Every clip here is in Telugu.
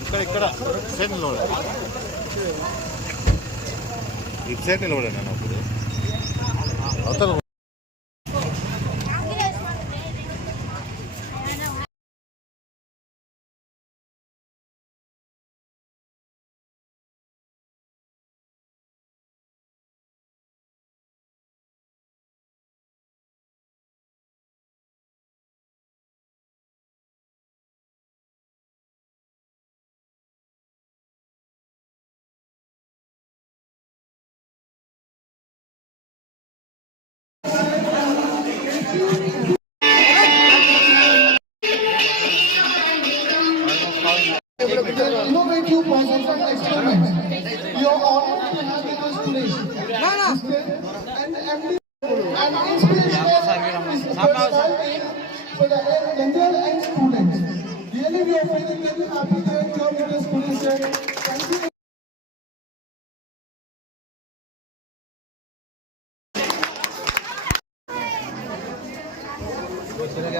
ఇక్కడ ఇక్కడ ఇటు సైడ్ నిలబడండి ఇటు సైడ్ నిలబడండి అన్న అప్పుడు. అవతల innovative process and experiment. You are honored to have with us today. And, and, and for the and students. Really, we are feeling very happy enjoy with us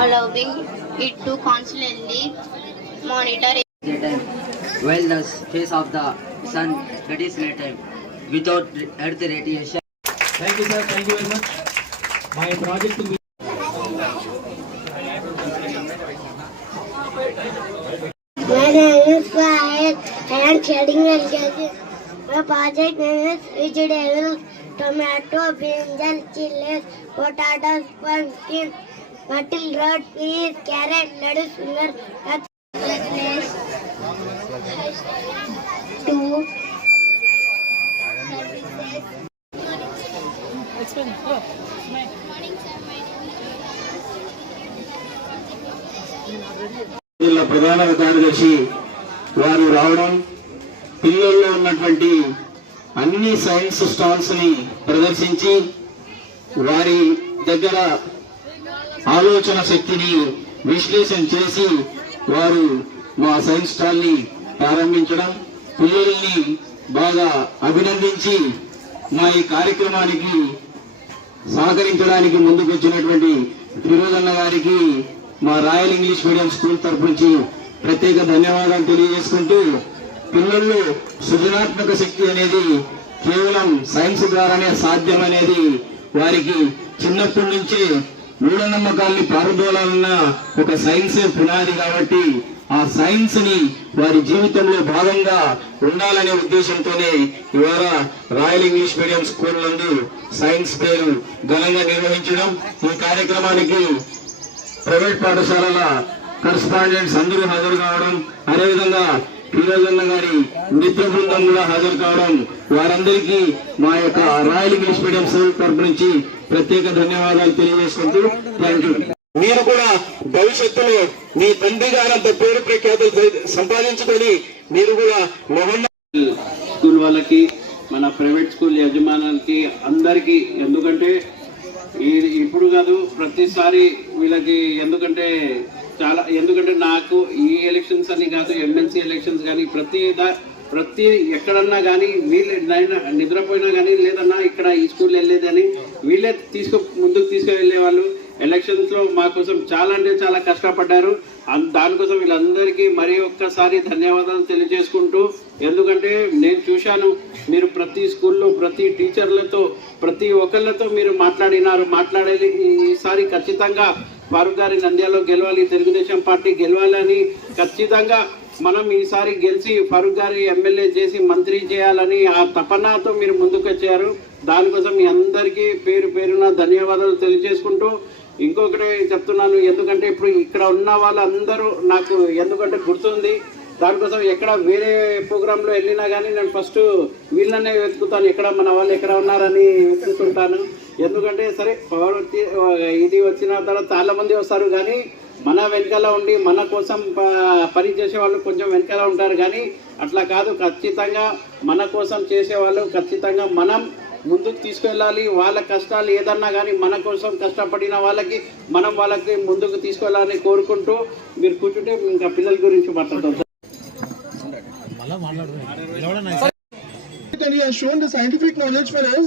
allowing it to constantly monitor daytime, while the face of the sun that is nighttime, without earth radiation. Thank you, sir. Thank you very much. My project will be My name is Fahid. I am studying LKG. My project name is vegetables, tomato, brinjal, chilies, potatoes, pumpkin, mutton root, peas, carrot, lettuce, finger, lettuce. Two. జిల్లా ప్రధాన కార్యదర్శి వారు రావడం పిల్లల్లో ఉన్నటువంటి అన్ని సైన్స్ స్టాల్స్ని ప్రదర్శించి వారి దగ్గర ఆలోచన శక్తిని విశ్లేషణ చేసి వారు మా సైన్స్ స్టాల్ని ప్రారంభించడం పిల్లల్ని బాగా అభినందించి మా ఈ కార్యక్రమానికి సహకరించడానికి ముందుకు వచ్చినటువంటి గారికి మా రాయల్ ఇంగ్లీష్ మీడియం స్కూల్ తరఫు నుంచి ప్రత్యేక ధన్యవాదాలు తెలియజేసుకుంటూ పిల్లల్లో సృజనాత్మక శక్తి అనేది కేవలం సైన్స్ ద్వారానే సాధ్యం అనేది వారికి చిన్నప్పటి నుంచే మూఢనమ్మకాల్ని పారుదోలాలన్న ఒక సైన్సే పునాది కాబట్టి ఆ సైన్స్ని వారి జీవితంలో భాగంగా ఉండాలనే ఉద్దేశంతోనే ఇవాళ రాయల్ ఇంగ్లీష్ మీడియం స్కూల్ నందు సైన్స్ పేరు ఘనంగా నిర్వహించడం. ఈ కార్యక్రమానికి ప్రైవేట్ పాఠశాలల కరస్పాండెంట్స్ అందరూ హాజరు కావడం. అదేవిధంగా ఫిరోజన్న గారి మిత్ర బృందం కూడా హాజరు కావడం వారందరికీ మా యొక్క రాయల్ ఇంగ్లీష్ మీడియం స్కూల్ తరపు నుంచి ప్రత్యేక ధన్యవాదాలు తెలియజేసుకుంటూ థ్యాంక్ యూ మీరు కూడా భవిష్యత్తులో మీ తండ్రి గారంత పేరు ప్రఖ్యాతులు సంపాదించుకొని మీరు కూడా మొహన్న స్కూల్ వాళ్ళకి మన ప్రైవేట్ స్కూల్ యజమానానికి అందరికీ ఎందుకంటే ఇప్పుడు కాదు ప్రతిసారి వీళ్ళకి ఎందుకంటే చాలా ఎందుకంటే నాకు ఈ ఎలక్షన్స్ అని కాదు ఎమ్మెల్సీ ఎలక్షన్స్ కానీ ప్రతి ప్రతి ఎక్కడన్నా కానీ వీళ్ళు నిద్రపోయినా కానీ లేదన్నా ఇక్కడ ఈ స్కూల్ వెళ్ళేదని వీళ్ళే తీసుకు ముందుకు తీసుకువెళ్ళే వాళ్ళు ఎలక్షన్స్లో మా కోసం చాలా అంటే చాలా కష్టపడ్డారు. దానికోసం వీళ్ళందరికీ మరి ఒక్కసారి ధన్యవాదాలు తెలియజేసుకుంటూ ఎందుకంటే నేను చూశాను మీరు ప్రతి స్కూల్లో ప్రతి టీచర్లతో ప్రతి ఒక్కళ్ళతో మీరు మాట్లాడినారు. మాట్లాడేది ఈసారి ఖచ్చితంగా ఫారూక్ గారి నంద్యాలో గెలవాలి తెలుగుదేశం పార్టీ గెలవాలని ఖచ్చితంగా మనం ఈసారి గెలిచి ఫరూక్ గారి ఎమ్మెల్యే చేసి మంత్రి చేయాలని ఆ తపనతో మీరు ముందుకు వచ్చారు దానికోసం మీ అందరికీ పేరు పేరున ధన్యవాదాలు తెలియజేసుకుంటూ ఇంకొకటి చెప్తున్నాను ఎందుకంటే ఇప్పుడు ఇక్కడ ఉన్న వాళ్ళందరూ నాకు ఎందుకంటే గుర్తుంది. దానికోసం ఎక్కడ వేరే ప్రోగ్రాంలో వెళ్ళినా కానీ నేను ఫస్ట్ వీళ్ళనే వెతుకుతాను ఎక్కడ మన వాళ్ళు ఎక్కడ ఉన్నారని వెతుకుతుంటాను. ఎందుకంటే సరే పవర్ వచ్చి ఇది వచ్చిన తర్వాత చాలామంది వస్తారు కానీ మన వెనకాల ఉండి మన కోసం ప- పని చేసే వాళ్ళు కొంచెం వెనకాల ఉంటారు కానీ అట్లా కాదు. ఖచ్చితంగా మన కోసం చేసేవాళ్ళు ఖచ్చితంగా మనం ముందుకు తీసుకెళ్ళాలి. వాళ్ళ కష్టాలు ఏదన్నా కానీ మన కోసం కష్టపడిన వాళ్ళకి మనం వాళ్ళకి ముందుకు తీసుకెళ్ళాలని కోరుకుంటూ మీరు కూర్చుంటే ఇంకా పిల్లల గురించి మాట్లాడతాం And he has shown the scientific knowledge for us.